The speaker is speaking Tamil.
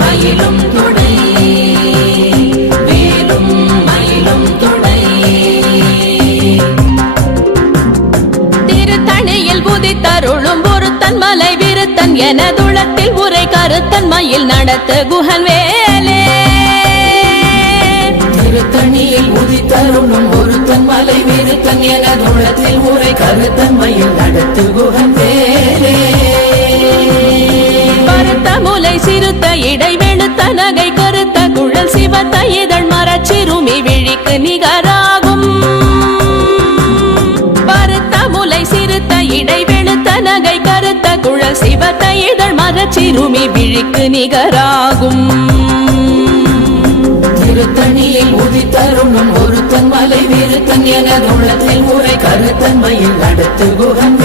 மயிலும் தொடை வேலும் மயிலும் தொடை திருத்தணியில் ஒருத்தன் மலை விருத்தன் எனதுளத்தில் உரை கருத்தன் மயில் நடத்த குகன் வேலே. திருத்தணியில் உதித்தருளும் ஒருத்தன் மலை விருத்தன் என துளத்தில் உரை கருத்தன்மையில் நடத்து குகன் வேலே. பருத்த முலை இடை நகை கருத்த குழல் சிவத்த இதழ் மரச்சிறுமி விழிக்கு நிகராகும். பருத்த முலை சிறுத்த இடை வெளுத்த நகை கருத்த குழல் சிவத்த இதழ் மரச்சிறுமி விழிக்கு நிகராகும். திருத்தணியில் உதித்தருளும் ஒருத்தன் மலை விருத்தன் என துளத்தில் உரை கருத்தன்மையில் நடத்து குகன்